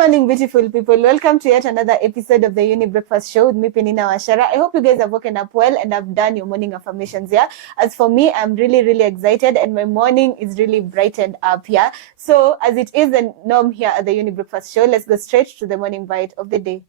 morning, beautiful people. Welcome to yet another episode of the Younib Breakfast Show with me, Peninah, Wachera. I hope you guys have woken up well and have done your morning affirmations, yeah? As for me, I'm really, really excited and my morning is really brightened up, yeah? So, as it is the norm here at the Younib Breakfast Show, let's go straight to the morning bite of the day.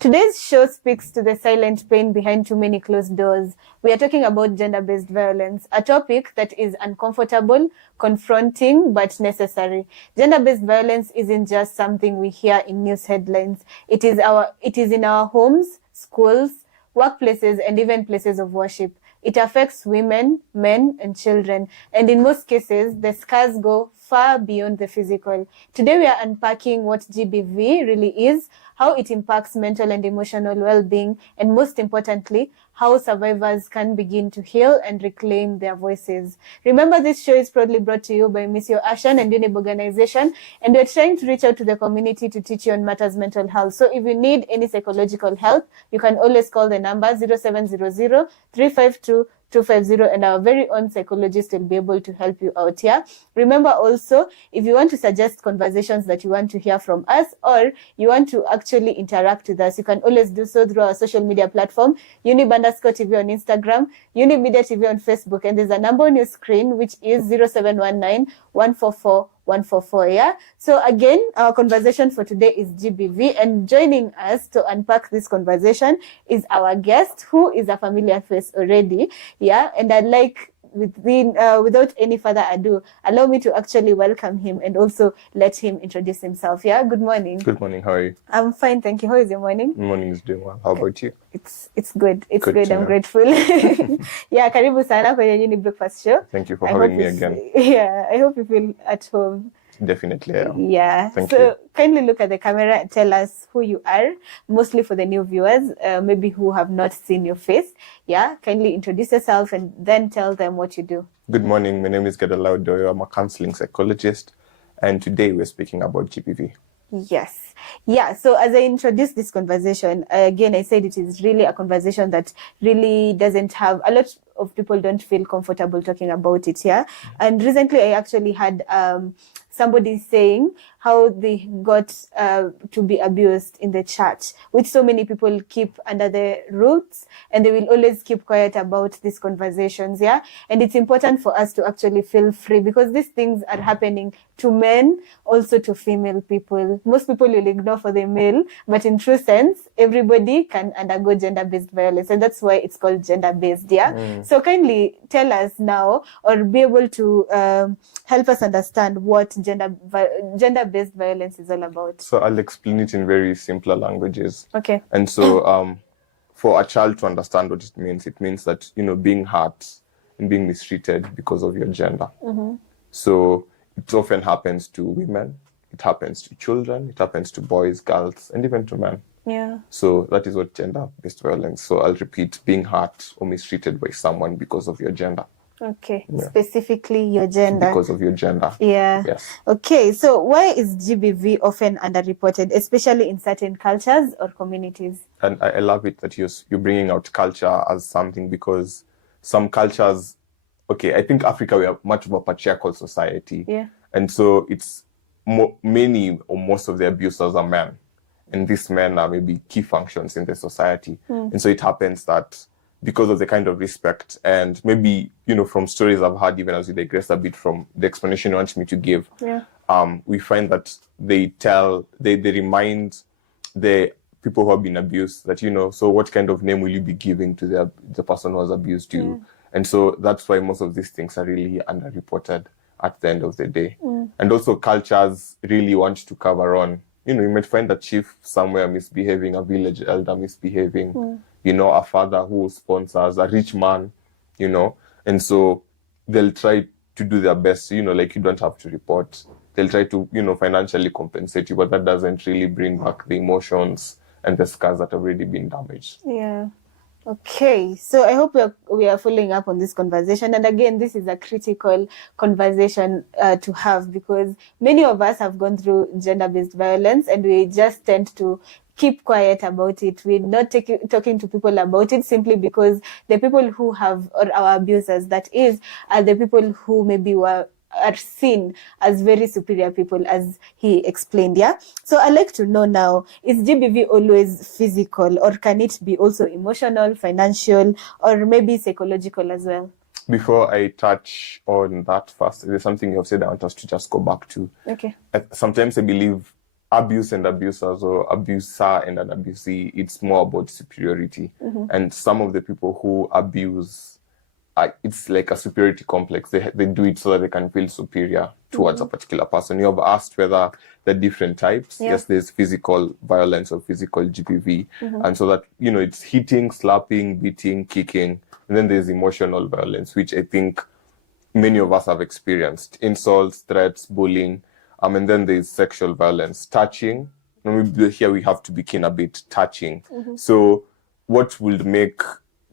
Today's show speaks to the silent pain behind too many closed doors. We are talking about gender-based violence, a topic that is uncomfortable, confronting, but necessary. Gender-based violence isn't just something we hear in news headlines. It is in our homes, schools, workplaces, and even places of worship. It affects women, men, and children. And in most cases, the scars go far beyond the physical. Today, we are unpacking what GBV really is, how it impacts mental and emotional well-being, and most importantly, how survivors can begin to heal and reclaim their voices. Remember, this show is proudly brought to you by Mutua and Younib organization, and we're trying to reach out to the community to teach you on matters mental health. So if you need any psychological help, you can always call the number 0700 352 250, and our very own psychologist will be able to help you out here. Remember also, if you want to suggest conversations that you want to hear from us, or you want to actually interact with us, you can always do so through our social media platform, Younib_TV on Instagram, Younib Media TV on Facebook, and there's a number on your screen, which is 0719 144 144, yeah? So again, our conversation for today is GBV, and joining us to unpack this conversation is our guest, who is a familiar face already, yeah? And I'd like, without any further ado, allow me to actually welcome him and also let him introduce himself, yeah? Good morning. Good morning, how are you? I'm fine, thank you. How is your morning? Morning is doing well. How about you? It's good. It's good. I'm grateful. Yeah, karibu sana kwenye Younib Breakfast Show. Thank you for having me again. Yeah, I hope you feel at home. Definitely, yeah. Yeah. Thank you. Kindly look at the camera and tell us who you are, mostly for the new viewers, maybe who have not seen your face. Yeah, kindly introduce yourself and then tell them what you do. Good morning. My name is Gedaliah Odoyo. I'm a counseling psychologist, and today we're speaking about GBV. Yes. Yeah. So as I introduced this conversation, again, I said it is really a conversation that really doesn't have a lot of people don't feel comfortable talking about it. Yeah. And recently I actually had somebody saying how they got to be abused in the church, which so many people keep under the roots, and they will always keep quiet about these conversations, yeah? And it's important for us to actually feel free, because these things are happening to men, also to female people. Most people will ignore for the male, but in true sense, everybody can undergo gender-based violence, and that's why it's called gender-based, yeah? So kindly tell us now, or be able to help us understand what gender-based violence is all about. So I'll explain it in very simpler languages. Okay. And so for a child to understand what it means that, being hurt and being mistreated because of your gender. Mm-hmm. So it often happens to women, it happens to children, it happens to boys, girls, and even to men. Yeah. So that is what gender-based violence. So I'll repeat, being hurt or mistreated by someone because of your gender. Okay. Yeah. Specifically your gender. Because of your gender. Yeah. Yes. Okay. So why is GBV often underreported, especially in certain cultures or communities? And I love it that you're bringing out culture as something, because some cultures, I think Africa, we are much of a patriarchal society. Yeah. And so it's many or most of the abusers are men. And these men are maybe key functions in the society. And so it happens that because of the kind of respect and maybe, from stories I've heard, even as we digress a bit from the explanation you want me to give, we find that they remind the people who have been abused that, so what kind of name will you be giving to the person who has abused you? Yeah. And so that's why most of these things are really underreported at the end of the day. And also cultures really want to cover on, you might find a chief somewhere misbehaving, a village elder misbehaving, a father who sponsors, a rich man, and so they'll try to do their best, like you don't have to report. They'll try to, financially compensate you, but that doesn't really bring back the emotions and the scars that have already been damaged. Yeah. Okay, so I hope we are following up on this conversation. And again, this is a critical conversation to have, because many of us have gone through gender-based violence and we just tend to keep quiet about it. We're not talking to people about it simply because the people who have, or our abusers, that is, are the people who maybe are seen as very superior people, as he explained. Yeah. So I'd like to know now, is GBV always physical, or can it be also emotional, financial, or maybe psychological as well? Before I touch on that first, there's something you have said I want us to just go back to. Okay. Sometimes I believe abuse and abusers, or abuser and an abusee, it's more about superiority. And some of the people who abuse, it's like a superiority complex. They do it so that they can feel superior towards a particular person. You have asked whether the different types. Yeah. Yes, there's physical violence or physical GBV. And so that, it's hitting, slapping, beating, kicking. And then there's emotional violence, which I think many of us have experienced. Insults, threats, bullying. And then there's sexual violence, touching. Here we have to be keen a bit, touching. So what will make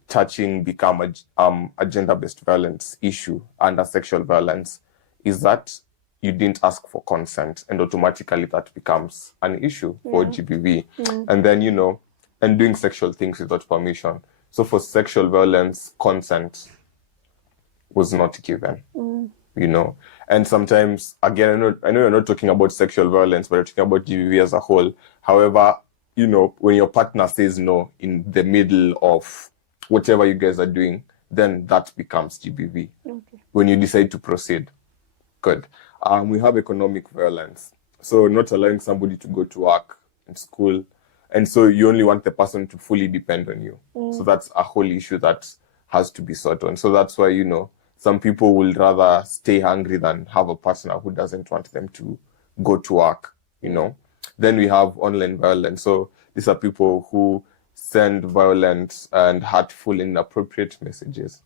touching become a gender-based violence issue and a sexual violence is that you didn't ask for consent, and automatically that becomes an issue for GBV. And then, and doing sexual things without permission. So for sexual violence, consent was not given, And sometimes, again, I know you're not talking about sexual violence, but you're talking about GBV as a whole. However, when your partner says no in the middle of whatever you guys are doing, then that becomes GBV. Okay. When you decide to proceed. Good. We have economic violence. So not allowing somebody to go to work and school. And so you only want the person to fully depend on you. So that's a whole issue that has to be sorted on. So that's why, some people will rather stay hungry than have a partner who doesn't want them to go to work, Then we have online violence. So these are people who send violent and hurtful, inappropriate messages.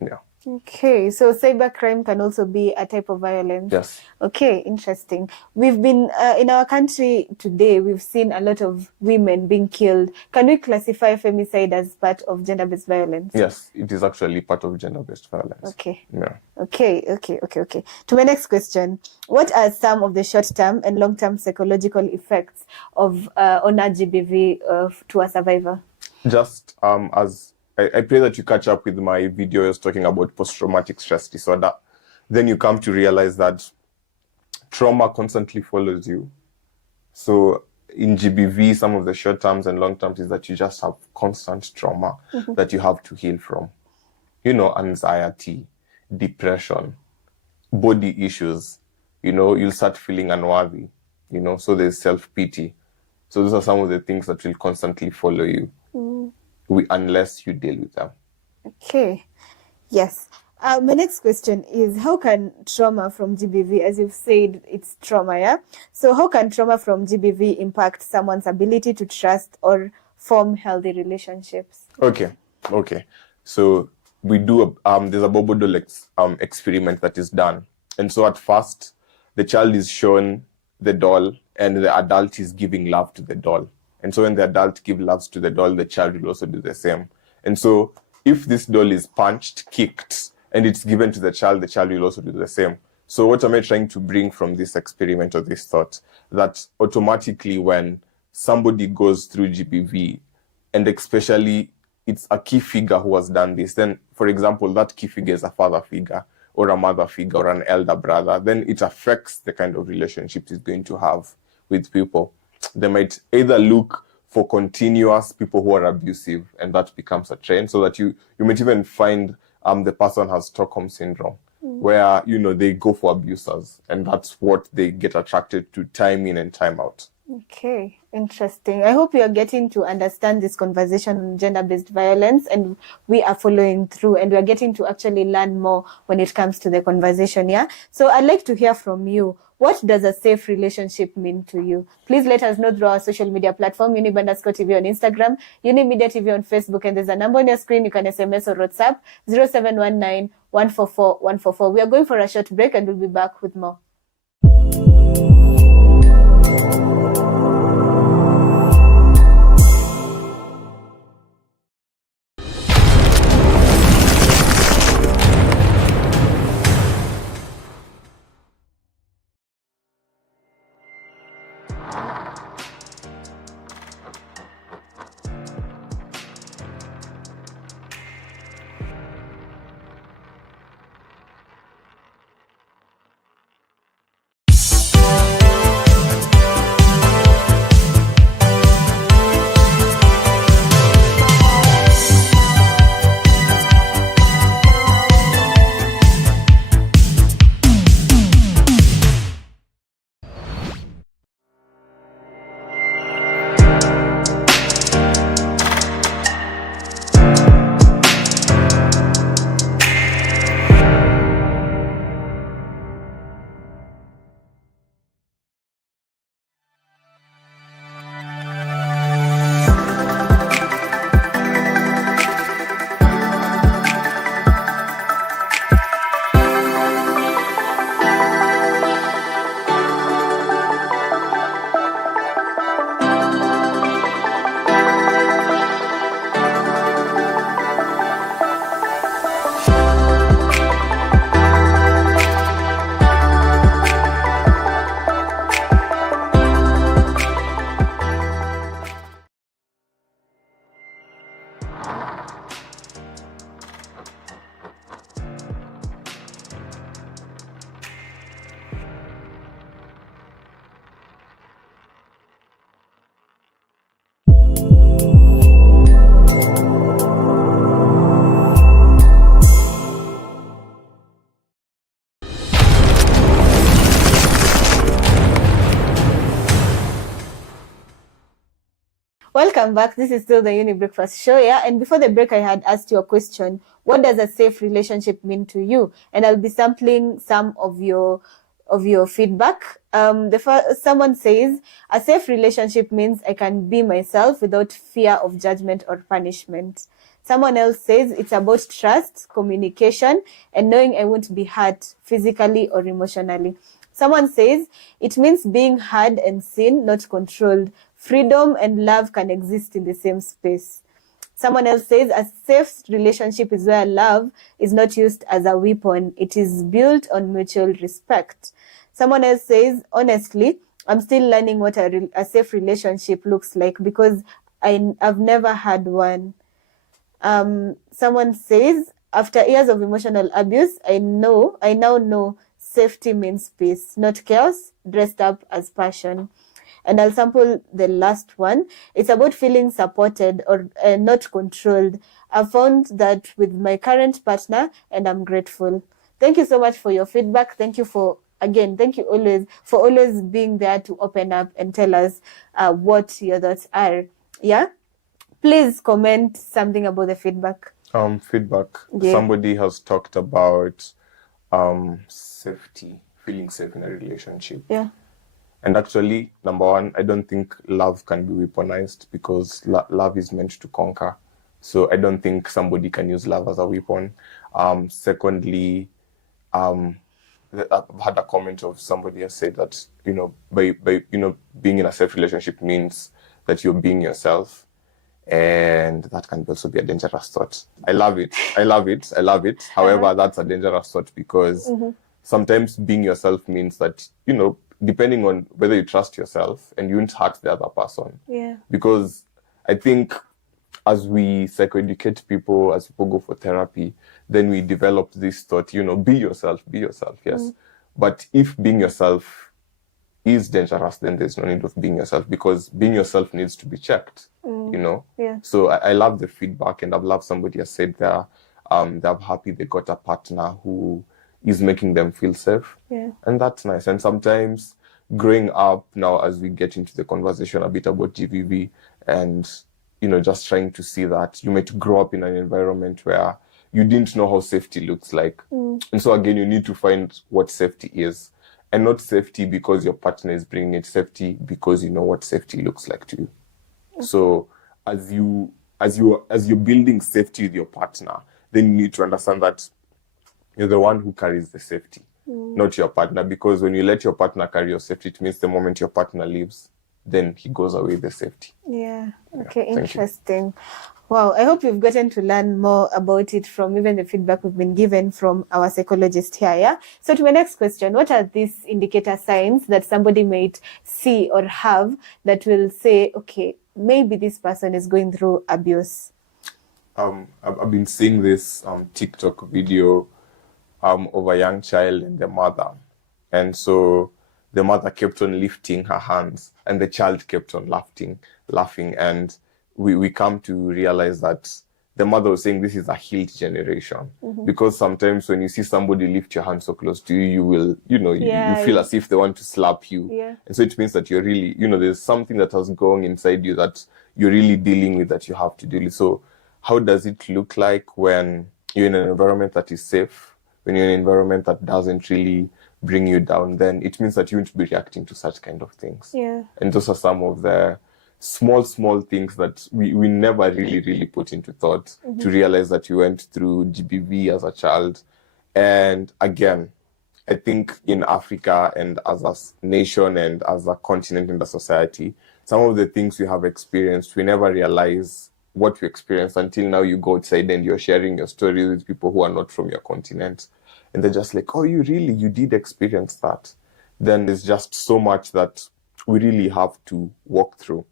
Yeah. Okay, so cybercrime can also be a type of violence. Yes. Okay, interesting. We've been, in our country today, we've seen a lot of women being killed. Can we classify femicide as part of gender-based violence? Yes, it is actually part of gender-based violence. Okay. Yeah. Okay. To my next question, what are some of the short-term and long-term psychological effects of on a GBV to a survivor? Just as I pray that you catch up with my videos talking about post-traumatic stress disorder. Then you come to realize that trauma constantly follows you. So in GBV, some of the short terms and long terms is that you just have constant trauma that you have to heal from. Anxiety, depression, body issues. You'll start feeling unworthy. So there's self-pity. So those are some of the things that will constantly follow you. Unless you deal with them. Okay. Yes. My next question is, how can trauma from GBV, as you've said, it's trauma, yeah? So how can trauma from GBV impact someone's ability to trust or form healthy relationships? Okay. So we do, there's a bubble doll experiment that is done. And so at first, the child is shown the doll and the adult is giving love to the doll. And so when the adult gives love to the doll, the child will also do the same. And so if this doll is punched, kicked, and it's given to the child will also do the same. So what am I trying to bring from this experiment or this thought? That automatically when somebody goes through GBV, and especially it's a key figure who has done this, then, for example, that key figure is a father figure or a mother figure or an elder brother, then it affects the kind of relationships he's going to have with people. They might either look for continuous people who are abusive, and that becomes a trend, so that you might even find the person has Stockholm syndrome, where, they go for abusers, and that's what they get attracted to time in and time out. Okay, interesting. I hope you are getting to understand this conversation on gender-based violence, and we are following through, and we are getting to actually learn more when it comes to the conversation, yeah? So I'd like to hear from you. What does a safe relationship mean to you? Please let us know through our social media platform, Unib_TV on Instagram, Unib Media TV on Facebook, and there's a number on your screen. You can SMS or WhatsApp, 0719 144 144. We are going for a short break, and we'll be back with more. Welcome back. This is still the Uni Breakfast Show, yeah? And before the break, I had asked you a question. What does a safe relationship mean to you? And I'll be sampling some of your feedback. Someone says, a safe relationship means I can be myself without fear of judgment or punishment. Someone else says it's about trust, communication, and knowing I won't be hurt physically or emotionally. Someone says it means being heard and seen, not controlled. Freedom and love can exist in the same space. Someone else says a safe relationship is where love is not used as a weapon. It is built on mutual respect. Someone else says, honestly, I'm still learning what a safe relationship looks like because I've never had one. Someone says, after years of emotional abuse, I now know safety means peace, not chaos dressed up as passion. And I'll sample the last one. It's about feeling supported or not controlled. I've found that with my current partner, and I'm grateful. Thank you so much for your feedback. Thank you always being there to open up and tell us what your thoughts are. Yeah? Please comment something about the feedback. Feedback. Yeah. Somebody has talked about safety, feeling safe in a relationship. Yeah. And actually, number one, I don't think love can be weaponized because love is meant to conquer. So I don't think somebody can use love as a weapon. Secondly, I've had a comment of somebody has said that, by being in a safe relationship means that you're being yourself. And that can also be a dangerous thought. I love it. However, that's a dangerous thought because sometimes being yourself means that, depending on whether you trust yourself and you won't hurt the other person. Yeah. Because I think as we psychoeducate people, as people go for therapy, then we develop this thought, be yourself, yes. But if being yourself is dangerous, then there's no need of being yourself because being yourself needs to be checked, Yeah. So I love the feedback, and I've loved somebody has said they're happy they got a partner who is making them feel safe. Yeah. And that's nice. And sometimes growing up now, as we get into the conversation a bit about GVV and, just trying to see that you might grow up in an environment where you didn't know how safety looks like. And so again, you need to find what safety is, and not safety because your partner is bringing it, safety because you know what safety looks like to you. Okay. So as you're building safety with your partner, then you need to understand that you're the one who carries the safety, not your partner. Because when you let your partner carry your safety, it means the moment your partner leaves, then he goes away with the safety. Yeah. Okay, Yeah, interesting. Wow, I hope you've gotten to learn more about it from even the feedback we've been given from our psychologist here, yeah? So to my next question, what are these indicator signs that somebody might see or have that will say, okay, maybe this person is going through abuse? I've been seeing this TikTok video of a young child and the mother. And so the mother kept on lifting her hands and the child kept on laughing. And we come to realize that the mother was saying this is a healed generation. Because sometimes when you see somebody lift your hand so close to you, you will, you feel as if they want to slap you. Yeah. And so it means that you're really, there's something that has gone inside you that you're really dealing with, that you have to deal with. So how does it look like when you're in an environment that is safe, when you're in an environment that doesn't really bring you down? Then it means that you won't be reacting to such kind of things. Yeah. And those are some of the small things that we never really put into thought to realize that you went through GBV as a child. And again, I think in Africa and as a nation and as a continent and a society, some of the things we have experienced, we never realize what we experienced until now you go outside and you're sharing your stories with people who are not from your continent. And they're just like, oh, you did experience that. Then there's just so much that we really have to walk through.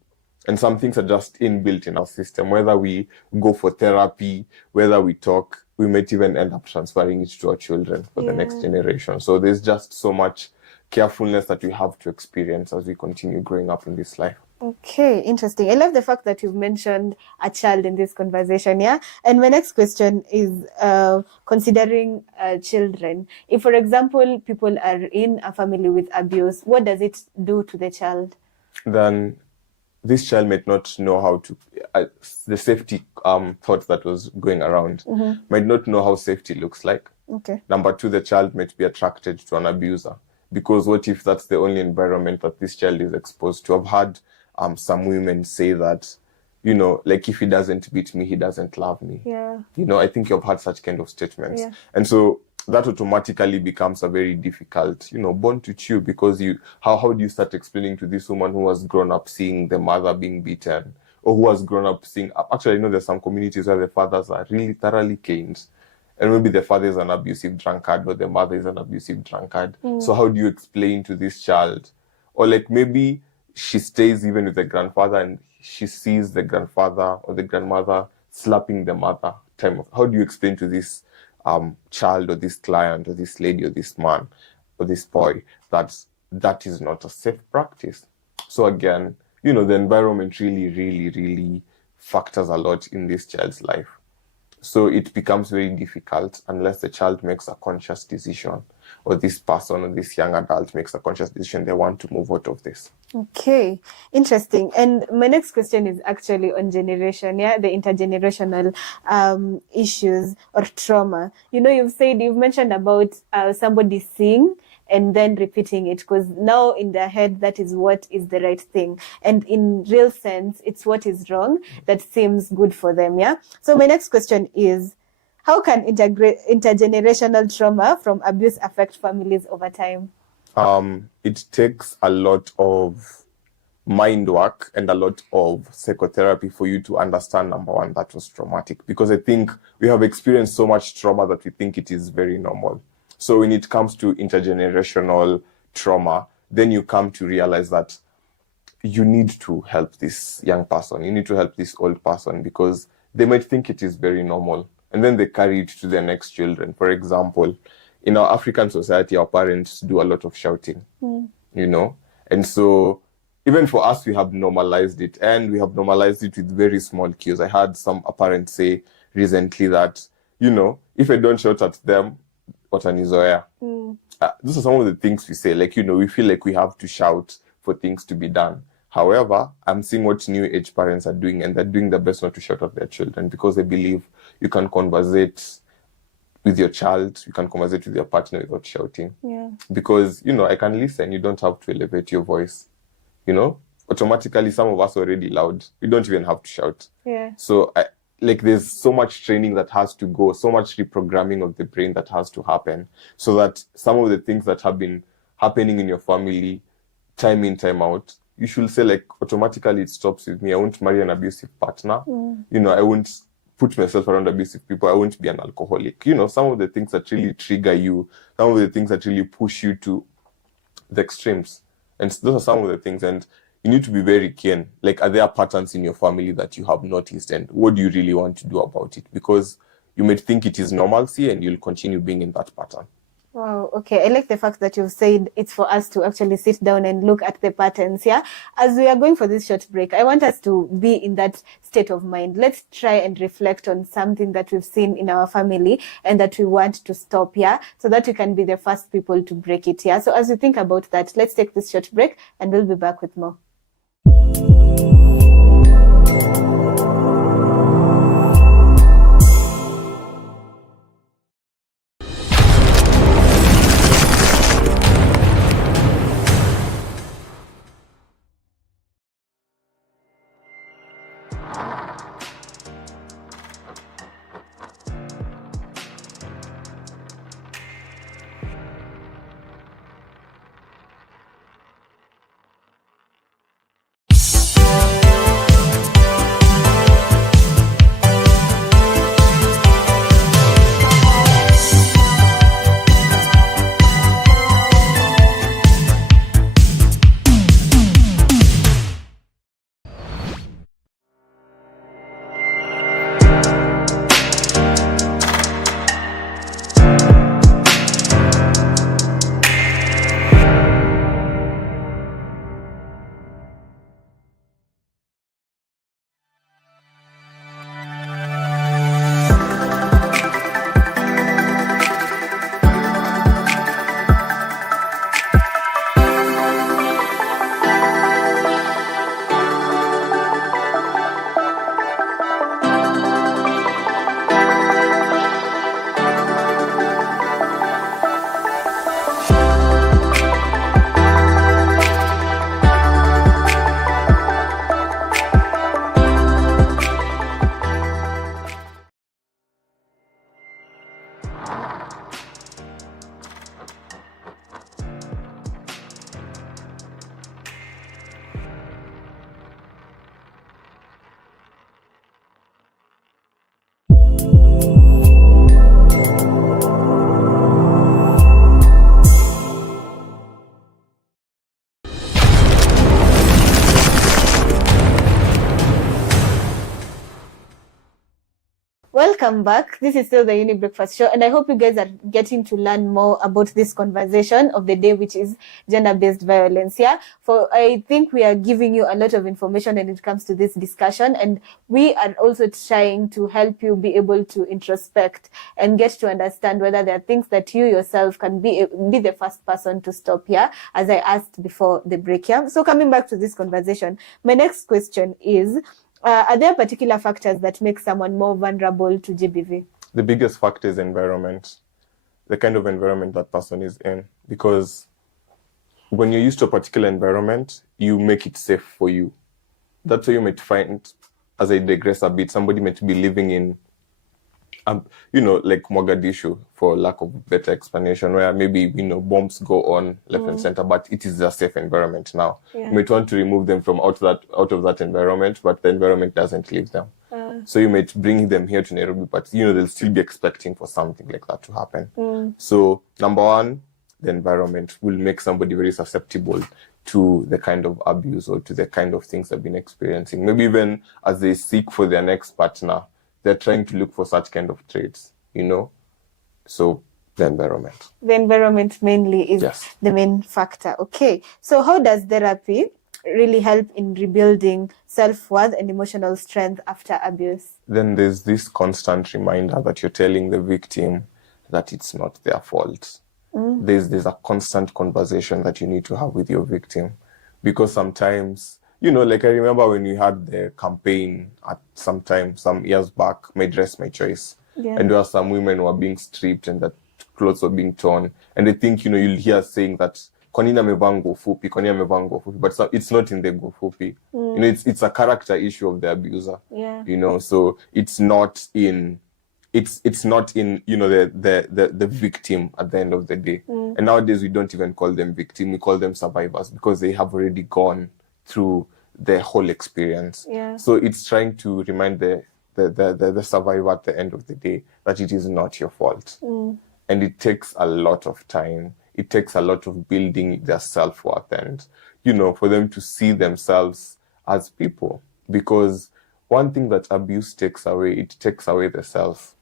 And some things are just inbuilt in our system. Whether we go for therapy, whether we talk, we might even end up transferring it to our children for the next generation. So there's just so much carefulness that we have to experience as we continue growing up in this life. Okay, interesting. I love the fact that you've mentioned a child in this conversation, yeah? And my next question is considering children. If, for example, people are in a family with abuse, what does it do to the child? Then this child might not know how to, the safety thought that was going around, might not know how safety looks like. Okay. Number two, the child might be attracted to an abuser, because what if that's the only environment that this child is exposed to? I've had some women say that, you know, like, if he doesn't beat me, he doesn't love me. Yeah. You know, I think you've had such kind of statements. Yeah. And so that automatically becomes a very difficult, you know, bond to chew, because how do you start explaining to this woman who has grown up seeing the mother being beaten, or who has grown up seeing, actually, you know, there's some communities where the fathers are really thoroughly caned, and maybe the father is an abusive drunkard, or the mother is an abusive drunkard. So how do you explain to this child? Or like, maybe she stays even with the grandfather and she sees the grandfather or the grandmother slapping the mother. How do you explain to this child, or this client, or this lady, or this man, or this boy, that is not a safe practice? So again, you know, the environment really factors a lot in this child's life. So it becomes very difficult unless the child makes a conscious decision, or this person, or this young adult makes a conscious decision they want to move out of this. Okay, interesting. And my next question is actually on generation, the intergenerational issues or trauma. You know, you've mentioned about somebody seeing and then repeating it, because now in their head, that is what is the right thing. And in real sense, it's what is wrong that seems good for them, yeah? So my next question is, how can intergenerational trauma from abuse affect families over time? It takes a lot of mind work and a lot of psychotherapy for you to understand, number one, that was traumatic, because I think we have experienced so much trauma that we think it is very normal. So when it comes to intergenerational trauma, then you come to realize that you need to help this young person, you need to help this old person, because they might think it is very normal, and then they carry it to their next children. For example, in our African society, our parents do a lot of shouting, you know, and so even for us, we have normalized it, and we have normalized it with very small cues. I had a parent say recently that, you know, if I don't shout at them, watanizoea. Those are some of the things we say, like, you know, we feel like we have to shout for things to be done. However, I'm seeing what new age parents are doing, and they're doing their best not to shout at their children, because they believe you can conversate with your child, you can conversate with your partner without shouting. Yeah. Because, you know, I can listen, you don't have to elevate your voice. You know, automatically, some of us are already loud. We don't even have to shout. Yeah. So there's so much training that has to go, so much reprogramming of the brain that has to happen, so that some of the things that have been happening in your family, time in, time out, you should say, like, automatically it stops with me. I won't marry an abusive partner. You know, I won't put myself around abusive people. I won't be an alcoholic. You know, some of the things that really trigger you, some of the things that really push you to the extremes. And those are some of the things. And you need to be very keen. Like, are there patterns in your family that you have noticed? And what do you really want to do about it? Because you might think it is normalcy, and you'll continue being in that pattern. Wow, okay. I like the fact that you've said it's for us to actually sit down and look at the patterns, yeah? As we are going for this short break, I want us to be in that state of mind. Let's try and reflect on something that we've seen in our family and that we want to stop, yeah? So that we can be the first people to break it, yeah? So as we think about that, let's take this short break and we'll be back with more. Welcome back. This is still the Younib Breakfast Show, and I hope you guys are getting to learn more about this conversation of the day, which is gender-based violence. Yeah, for I think we are giving you a lot of information when it comes to this discussion, and we are also trying to help you be able to introspect and get to understand whether there are things that you yourself can be the first person to stop. Yeah, as I asked before the break. Yeah. So coming back to this conversation, my next question is. Are there particular factors that make someone more vulnerable to GBV? The biggest factor is environment, the kind of environment that person is in. Because when you're used to a particular environment, you make it safe for you. That's why you might find, as I digress a bit, somebody might be living in, like Mogadishu, for lack of better explanation, where maybe, bombs go on left and center, but it is a safe environment now. Yeah. You might want to remove them from out of that environment, but the environment doesn't leave them. So you might bring them here to Nairobi, but, they'll still be expecting for something like that to happen. So, number one, the environment will make somebody very susceptible to the kind of abuse or to the kind of things they've been experiencing. Maybe even as they seek for their next partner, they're trying to look for such kind of traits, So the environment. The environment mainly is the main factor. Okay. So how does therapy really help in rebuilding self-worth and emotional strength after abuse? Then there's this constant reminder that you're telling the victim that it's not their fault. There's a constant conversation that you need to have with your victim. Because sometimes, like I remember when we had the campaign at some years back, My Dress, My Choice. Yeah. And there were some women who were being stripped and that clothes were being torn. And I think, you'll hear saying that, Peninah amevaa nguo fupi, Peninah amevaa nguo fupi. But it's not in the nguo fupi. It's a character issue of the abuser. Yeah. So it's not in... It's not in, the victim at the end of the day. And nowadays we don't even call them victim, we call them survivors because they have already gone through the whole experience. Yeah. So it's trying to remind the survivor at the end of the day that it is not your fault. And it takes a lot of time. It takes a lot of building their self-worth and, for them to see themselves as people. Because one thing that abuse takes away, it takes away the self.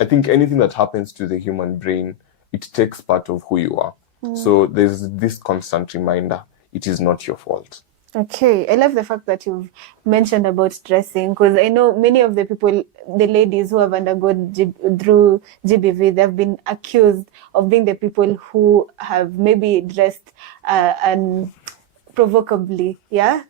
I think anything that happens to the human brain, it takes part of who you are. So there's this constant reminder, it is not your fault. Okay, I love the fact that you've mentioned about dressing, because I know many of the people, the ladies who have undergone through GBV, they've been accused of being the people who have maybe dressed provocably,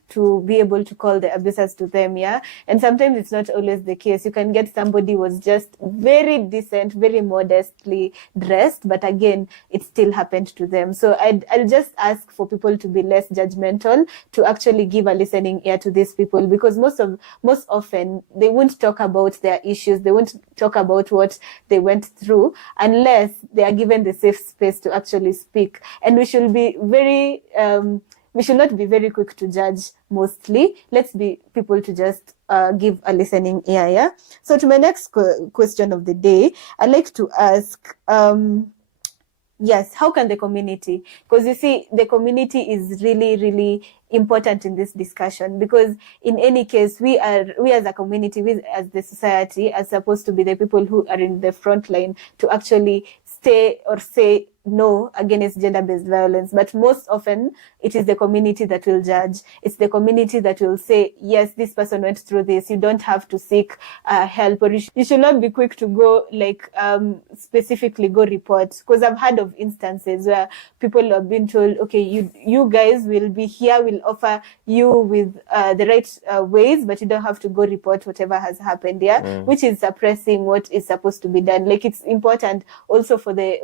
to be able to call the abusers to them, and sometimes it's not always the case. You can get somebody who was just very decent, very modestly dressed, but again, it still happened to them. So I'll just ask for people to be less judgmental, to actually give a listening ear to these people, because most often they won't talk about their issues, they won't talk about what they went through unless they are given the safe space to actually speak. And we should be we should not be very quick to judge mostly. Let's be people to just give a listening ear, So to my next question of the day, I'd like to ask, how can the community, because you see, the community is really, really important in this discussion, because in any case, we as a community, we as the society are supposed to be the people who are in the front line to actually stay or say no against gender-based violence. But most often it is the community that will judge. It's the community that will say, yes, this person went through this, you don't have to seek help, or you should not be quick to go specifically go report. Because I've heard of instances where people have been told, okay, you guys will be here, we'll offer you with the right ways, but you don't have to go report whatever has happened, which is suppressing what is supposed to be done. It's important also for the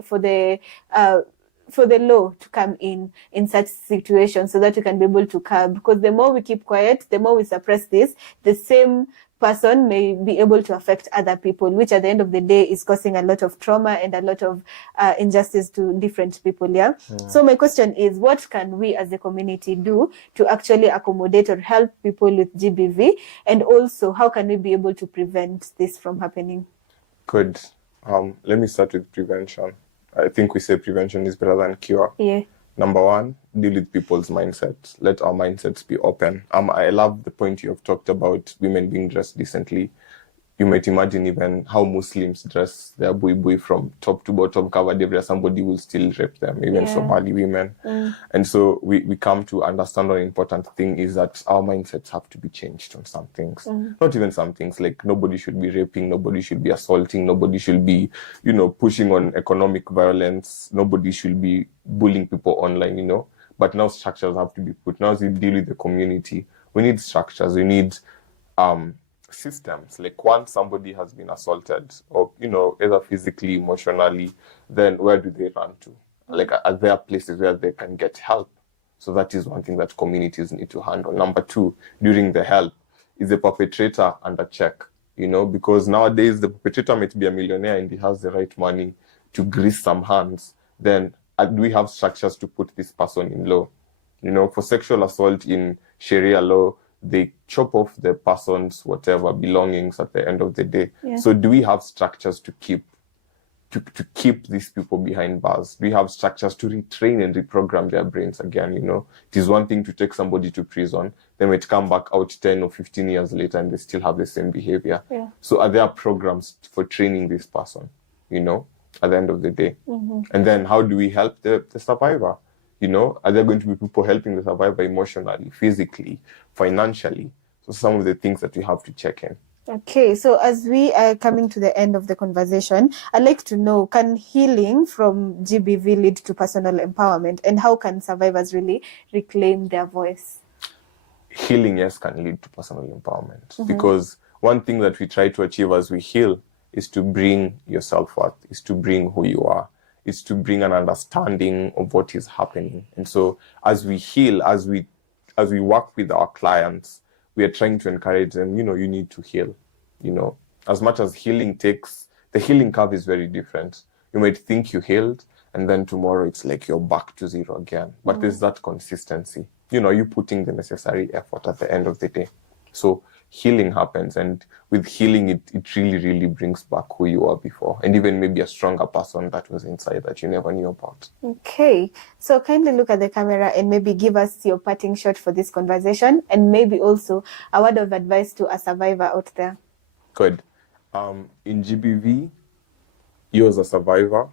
law to come in such situations so that we can be able to curb. Because the more we keep quiet, the more we suppress this, the same person may be able to affect other people, which at the end of the day is causing a lot of trauma and a lot of injustice to different people. So my question is, what can we as a community do to actually accommodate or help people with GBV? And also, how can we be able to prevent this from happening? Good. Let me start with prevention. I think we say prevention is better than cure. Yeah. Number one, deal with people's mindsets. Let our mindsets be open. I love the point you have talked about women being dressed decently. you might imagine even how Muslims dress their bui from top to bottom, covered everywhere. Somebody will still rape them, even Somali women. And so we come to understand one important thing is that our mindsets have to be changed on some things. Not even some things, like nobody should be raping, nobody should be assaulting, nobody should be, pushing on economic violence, nobody should be bullying people online, But now structures have to be put. Now as we deal with the community, we need structures, we need systems. Like once somebody has been assaulted or either physically, emotionally, then where do they run to? Like are there places where they can get help? So that is one thing that communities need to handle. Number two, during the help, is the perpetrator under check? Because nowadays the perpetrator might be a millionaire and he has the right money to grease some hands. Then do we have structures to put this person in law? For sexual assault in Sharia law, they chop off the person's whatever belongings at the end of the day. So do we have structures to keep these people behind bars? Do we have structures to retrain and reprogram their brains again? It is one thing to take somebody to prison, they might come back out 10 or 15 years later and they still have the same behavior. So are there programs for training this person, at the end of the day? And then how do we help the survivor? Are there going to be people helping the survivor emotionally, physically, financially? So some of the things that we have to check in. Okay, so as we are coming to the end of the conversation, I'd like to know, can healing from GBV lead to personal empowerment? And how can survivors really reclaim their voice? Healing, yes, can lead to personal empowerment. Because one thing that we try to achieve as we heal is to bring your self-worth, is to bring who you are, is to bring an understanding of what is happening. And so as we heal, as we work with our clients, we are trying to encourage them, you need to heal. As much as healing takes, the healing curve is very different. You might think you healed, and then tomorrow it's like you're back to zero again. But there's that consistency. You putting the necessary effort at the end of the day. So healing happens, and with healing, it really, really brings back who you were before, and even maybe a stronger person that was inside that you never knew about. Okay, so kindly look at the camera and maybe give us your parting shot for this conversation, and maybe also a word of advice to a survivor out there. Good. In GBV, you as a survivor,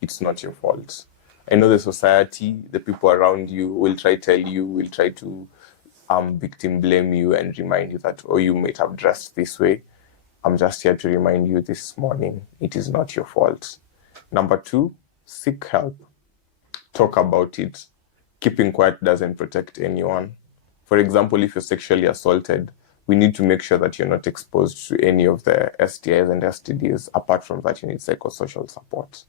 it's not your fault. I know the society, the people around you will try to victim blame you and remind you that, you might have dressed this way. I'm just here to remind you this morning, it is not your fault. Number two, seek help. Talk about it. Keeping quiet doesn't protect anyone. For example, if you're sexually assaulted, we need to make sure that you're not exposed to any of the STIs and STDs. Apart from that, you need psychosocial support.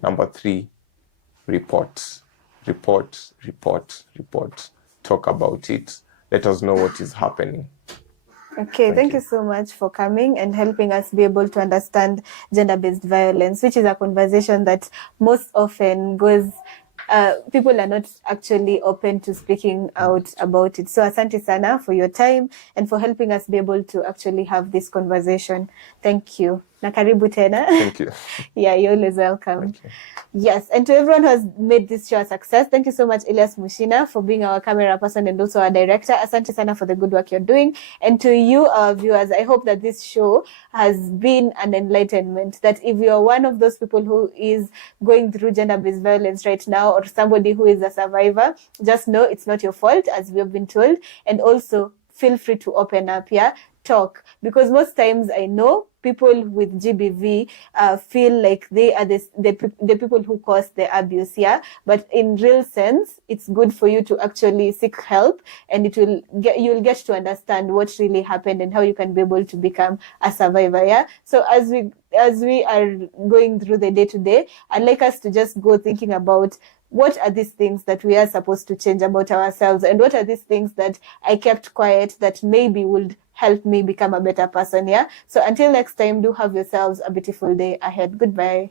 Number three, report. Talk about it. Let us know what is happening. Okay, thank you so much for coming and helping us be able to understand gender-based violence, which is a conversation that most often goes, people are not actually open to speaking out about it. So asante sana for your time and for helping us be able to actually have this conversation. Thank you. Na karibu tena. Thank you. Yeah, you're always welcome. Yes, and to everyone who has made this show a success, thank you so much, Elias Mushina, for being our camera person and also our director. Asante sana for the good work you're doing. And to you, our viewers, I hope that this show has been an enlightenment, that if you're one of those people who is going through gender-based violence right now, or somebody who is a survivor, just know it's not your fault, as we have been told. And also, feel free to open up, talk, because most times I know people with GBV feel like they are the people who cause the abuse, but in real sense, it's good for you to actually seek help, and you'll get to understand what really happened and how you can be able to become a survivor. So as we are going through the day-to-day, I'd like us to just go thinking about what are these things that we are supposed to change about ourselves, and what are these things that I kept quiet that maybe would help me become a better person. So until next time, do have yourselves a beautiful day ahead. Goodbye.